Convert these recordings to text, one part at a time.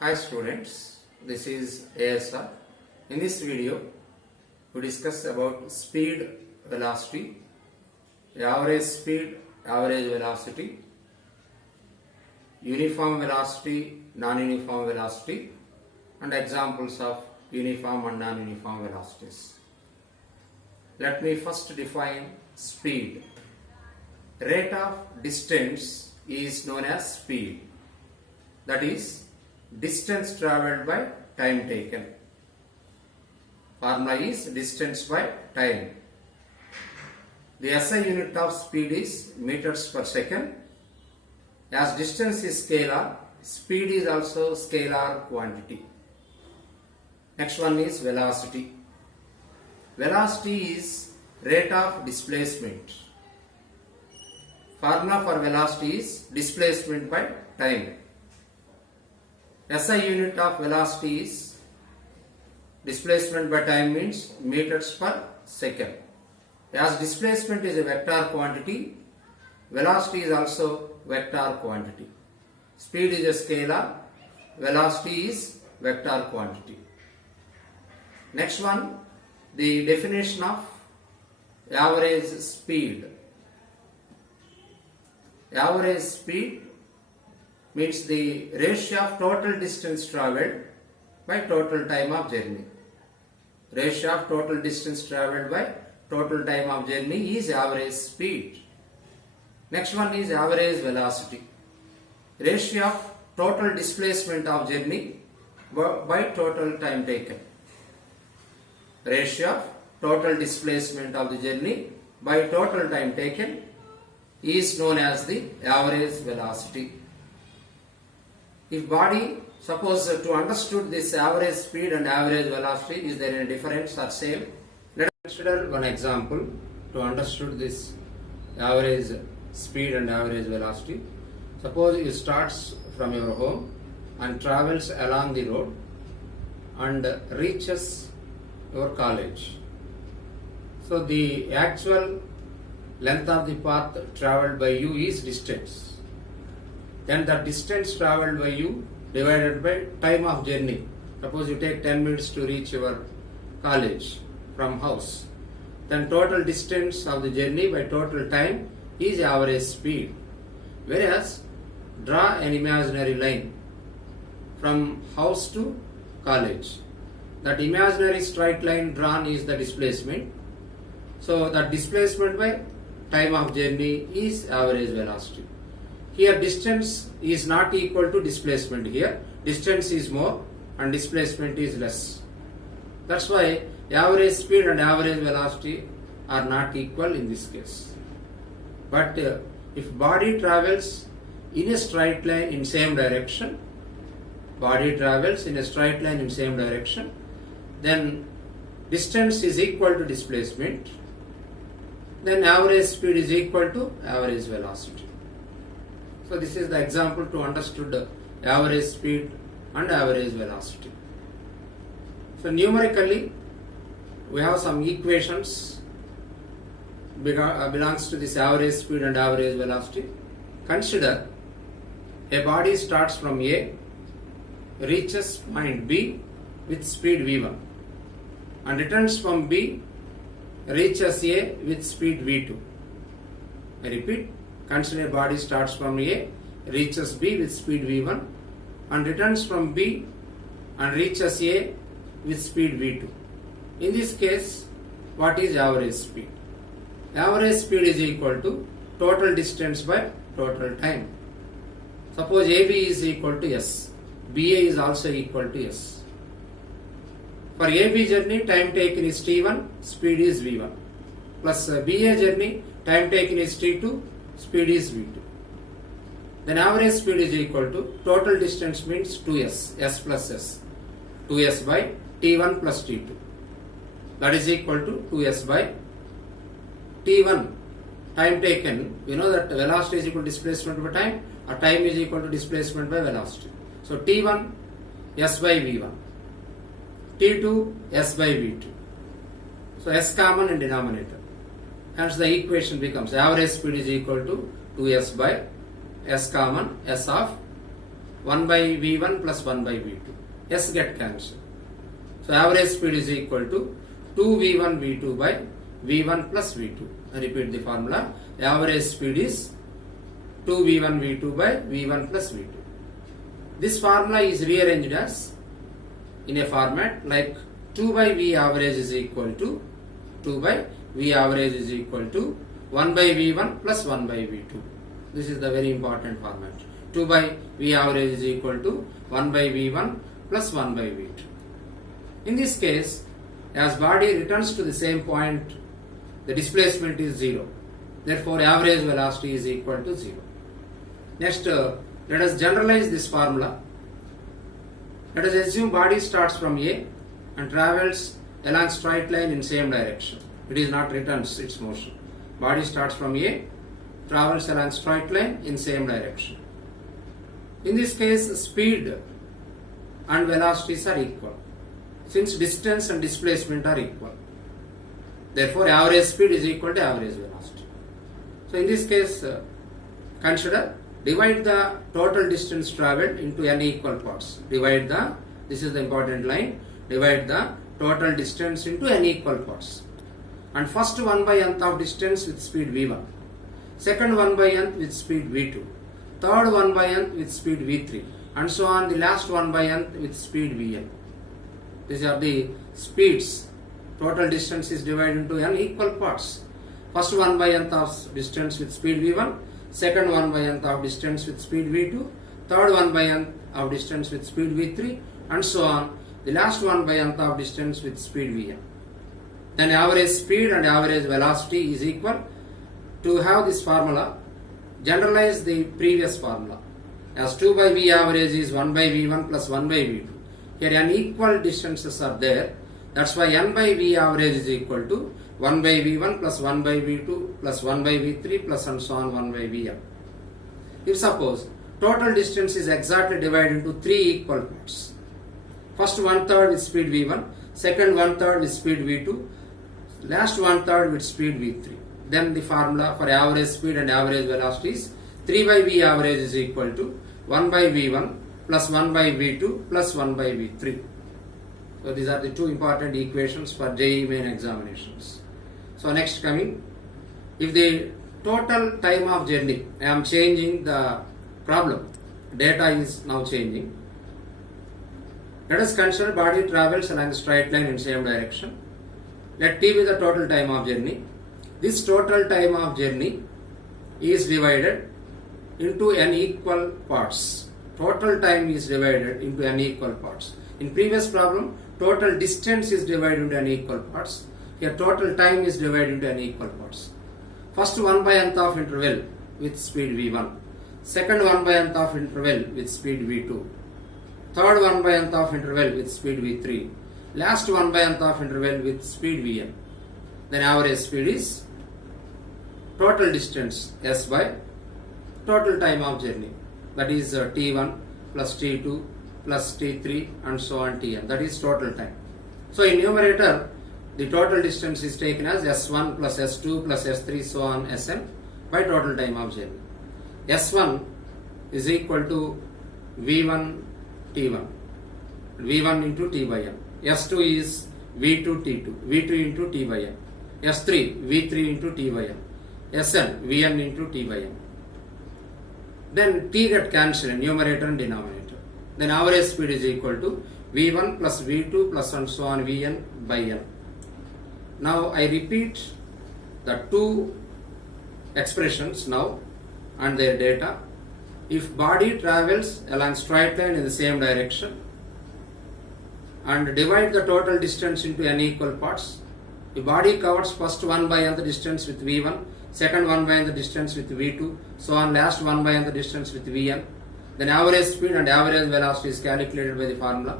Hi students, this is ASR. In this video, we discuss about speed, velocity, average speed, average velocity, uniform velocity, non-uniform velocity, and examples of uniform and non-uniform velocities. Let me first define speed. Rate of distance is known as speed. That is, distance travelled by time taken. Formula is distance by time. The SI unit of speed is meters per second. As distance is scalar, speed is also scalar quantity. Next one is velocity. Velocity is rate of displacement. Formula for velocity is displacement by time. SI unit of velocity is displacement by time means meters per second. As displacement is a vector quantity, velocity is also vector quantity. Speed is a scalar, velocity is vector quantity. Next one, the definition of average speed. Average speed means the ratio of total distance travelled by total time of journey. Ratio of total distance travelled by total time of journey is average speed. Next one is average velocity. Ratio of total displacement of journey by total time taken. Ratio of total displacement of the journey by total time taken is known as the average velocity. If body, suppose to understood this average speed and average velocity, is there any difference or same? Let us consider one example to understood this average speed and average velocity. Suppose you starts from your home and travels along the road and reaches your college. So the actual length of the path travelled by you is distance. Then the distance travelled by you divided by time of journey. Suppose you take 10 minutes to reach your college from house. Then total distance of the journey by total time is average speed. Whereas draw an imaginary line from house to college. That imaginary straight line drawn is the displacement. So the displacement by time of journey is average velocity. Here distance is not equal to displacement. Here distance is more and displacement is less. That's why average speed and average velocity are not equal in this case. But if body travels in a straight line in same direction, then distance is equal to displacement, then average speed is equal to average velocity. So this is the example to understood average speed and average velocity. So numerically, we have some equations belongs to this average speed and average velocity. Consider a body starts from A, reaches point B with speed v1 and returns from B, reaches A with speed v2. I repeat, consider a body starts from A, reaches B with speed v1 and returns from B and reaches A with speed v2. In this case, what is average speed? Average speed is equal to total distance by total time. Suppose AB is equal to S, BA is also equal to S. For AB journey, time taken is T1, speed is V1. Plus BA journey, time taken is T2, speed is V2. Then average speed is equal to total distance means 2S, S plus S. 2S by T1 plus T2. That is equal to 2S by T1. Time taken, we know that velocity is equal to displacement by time, or time is equal to displacement by velocity. So T1, S by V1. T2, S by V2. So S common in denominator. Hence the equation becomes average speed is equal to 2S by S common, S of 1 by V1 plus 1 by V2. S get cancelled. So average speed is equal to 2V1 V2 by V1 plus V2. I repeat the formula. Average speed is 2V1 V2 by V1 plus V2. This formula is rearranged as in a format like 2 by V average is equal to 2 by V average is equal to 1 by V1 plus 1 by V2. This is the very important format. 2 by V average is equal to 1 by V1 plus 1 by V2. In this case, as body returns to the same point, the displacement is 0. Therefore, average velocity is equal to 0. Next, let us generalize this formula. Let us assume body starts from A and travels along straight line in same direction. It is not returns its motion. Body starts from A, travels along straight line in same direction. In this case, speed and velocities are equal, since distance and displacement are equal. Therefore, average speed is equal to average velocity. So, in this case, consider divide the total distance travelled into n equal parts. This is the important line, divide the total distance into n equal parts. And first 1 by nth of distance with speed v1, second 1 by nth with speed v2, third 1 by nth with speed v3, and so on, the last 1 by nth with speed vn. These are the speeds. Total distance is divided into n equal parts. First 1 by nth of distance with speed v1, second 1 by nth of distance with speed v2, third 1 by nth of distance with speed v3, and so on, the last 1 by nth of distance with speed vn. Then average speed and average velocity is equal. To have this formula, generalize the previous formula. As 2 by V average is 1 by V1 plus 1 by V2. Here unequal distances are there. That's why n by V average is equal to 1 by V1 plus 1 by V2 plus 1 by V3 plus and so on 1 by Vn. If suppose total distance is exactly divided into 3 equal parts. First 1/3 with speed V1, second 1/3 with speed V2, last 1/3 with speed V3. Then the formula for average speed and average velocity is 3 by V average is equal to 1 by V1 plus 1 by V2 plus 1 by V3. So these are the two important equations for JEE main examinations. So next coming, if the total time of journey, I am changing the problem, data is now changing. Let us consider body travels along straight line in same direction. Let T be the total time of journey. This total time of journey is divided into n equal parts. Total time is divided into n equal parts. In previous problem, total distance is divided into n equal parts. Here total time is divided into n equal parts. First 1 by nth of interval with speed v1. Second 1 by nth of interval with speed v2. Third 1 by nth of interval with speed v3. Last 1 by nth of interval with speed vn. Then average speed is total distance s by total time of journey. That is t1 plus t2 plus t3 and so on tn. That is total time. So in numerator, the total distance is taken as s1 plus s2 plus s3 so on sn by total time of journey. S1 is equal to v1 t1, v1 into t by n. S2 is v2 t2, v2 into t by n. S3 v3 into t by n. Sn vn into t by n. Then t get cancelled in numerator and denominator. Then average speed is equal to v1 plus v2 plus and so on vn by n. Now I repeat the two expressions now and their data. If body travels along straight line in the same direction and divide the total distance into n equal parts, the body covers first 1 by nth distance with v1, second 1 by nth distance with v2, so on last 1 by nth distance with vn. Then average speed and average velocity is calculated by the formula.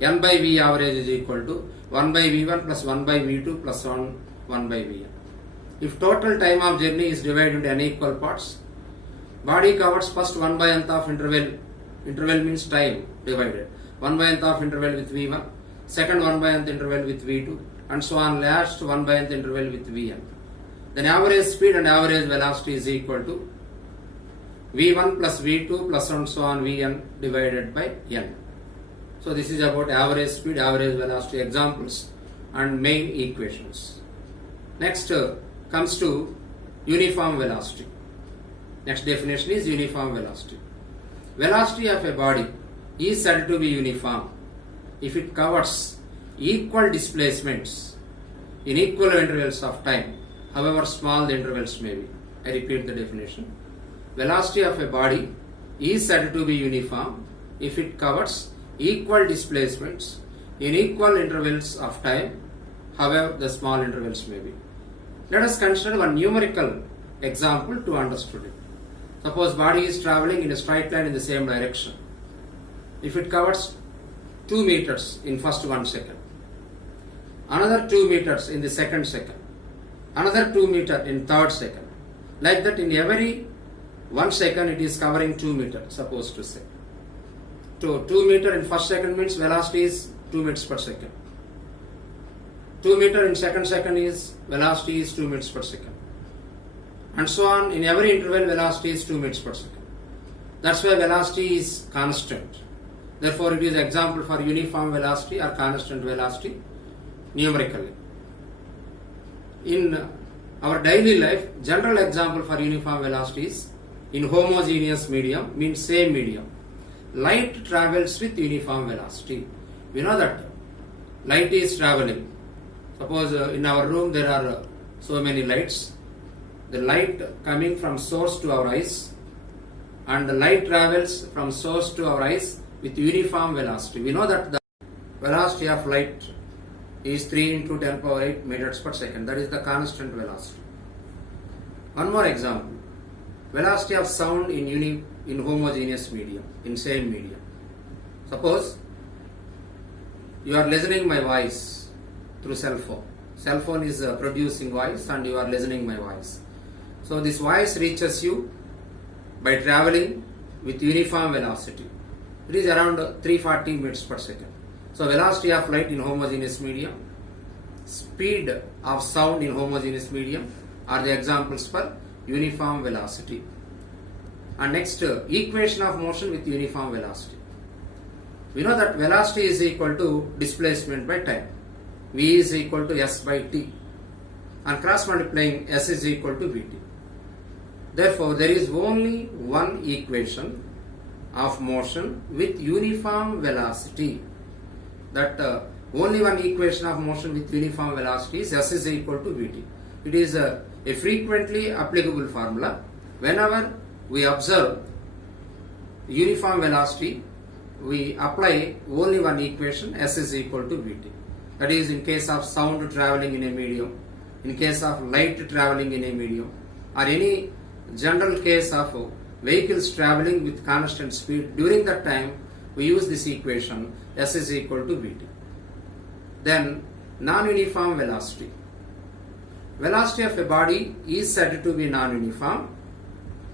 N by V average is equal to 1 by V1 plus 1 by V2 plus 1 by Vn. If total time of journey is divided into n equal parts, body covers first 1 by nth of interval, interval means time divided, 1 by nth of interval with V1, second 1 by nth interval with V2 and so on last 1 by nth interval with Vn. Then average speed and average velocity is equal to V1 plus V2 plus and so on Vn divided by n. So this is about average speed, average velocity examples and main equations. Next comes to uniform velocity. Next definition is uniform velocity. Velocity of a body is said to be uniform if it covers equal displacements in equal intervals of time, however small the intervals may be. I repeat the definition. Velocity of a body is said to be uniform if it covers equal displacements in equal intervals of time, however the small intervals may be. Let us consider one numerical example to understand it. Suppose body is traveling in a straight line in the same direction. If it covers 2 meters in first 1 second, another 2 meters in the second second, another 2 meters in third second, like that in every 1 second it is covering 2 meters, supposed to say. So 2 meter in first second means velocity is 2 meters per second. 2 meter in second second is velocity is 2 meters per second. And so on, in every interval velocity is 2 meters per second. That's why velocity is constant. Therefore it is example for uniform velocity or constant velocity numerically. In our daily life, general example for uniform velocity is in homogeneous medium, means same medium. Light travels with uniform velocity. We know that light is traveling. Suppose in our room there are so many lights. The light coming from source to our eyes, and the light travels from source to our eyes with uniform velocity. We know that the velocity of light is 3 into 10 power 8 meters per second. That is the constant velocity. One more example. Velocity of sound in homogeneous medium, in same medium. Suppose you are listening my voice through cell phone. Cell phone is producing voice and you are listening my voice. So this voice reaches you by traveling with uniform velocity. It is around 340 meters per second. So velocity of light in homogeneous medium, speed of sound in homogeneous medium are the examples for uniform velocity. And next, equation of motion with uniform velocity. We know that velocity is equal to displacement by time. V is equal to S by T. And cross multiplying S is equal to Vt. Therefore, there is only one equation of motion with uniform velocity. That only one equation of motion with uniform velocity is S is equal to Vt. It is a frequently applicable formula. Whenever we observe uniform velocity, we apply only one equation, S is equal to Vt. That is in case of sound traveling in a medium, in case of light traveling in a medium, or any general case of vehicles traveling with constant speed. During that time, we use this equation, S is equal to Vt. Then, non-uniform velocity. Velocity of a body is said to be non-uniform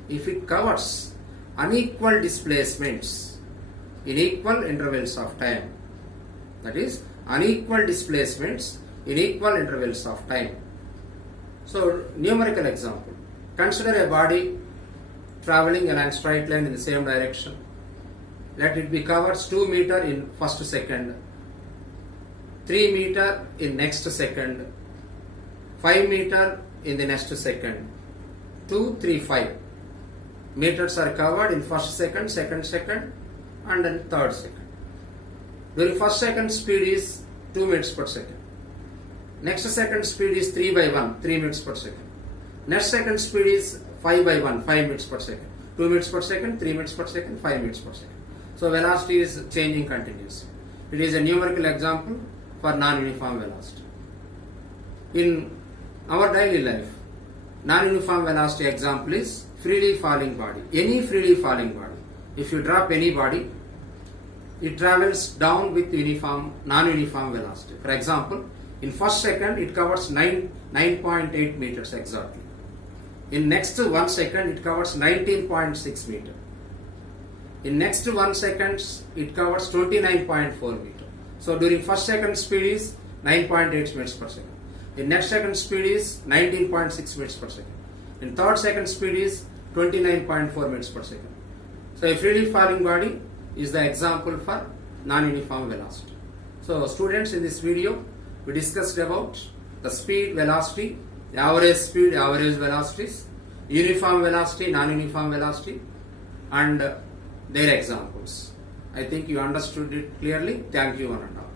if it covers unequal displacements in equal intervals of time. That is, unequal displacements in equal intervals of time. So, numerical example. Consider a body traveling along straight line in the same direction. Let it be covers 2 meter in first second, 3 meter in next second, 5 meter in the next second, 2, 3, 5 meters are covered in first second, second second, and then third second. During first second, speed is 2 meters per second. Next second, speed is 3 by 1, 3 meters per second. Next second, speed is 5 by 1, 5 meters per second. 2 meters per second, 3 meters per second, 5 meters per second. So velocity is changing continuously. It is a numerical example for non-uniform velocity. In our daily life, non-uniform velocity example is freely falling body. Any freely falling body. If you drop any body, it travels down with non-uniform velocity. For example, in first second it covers 9.8 meters exactly. In next 1 second it covers 19.6 meter. In next 1 second it covers 29.4 meter. So during first second speed is 9.8 meters per second. In next second speed is 19.6 meters per second. In third second speed is 29.4 meters per second. So a freely falling body is the example for non-uniform velocity. So students, in this video we discussed about the speed, velocity, average speed, average velocities, uniform velocity, non-uniform velocity, and their examples. I think you understood it clearly. Thank you one and all.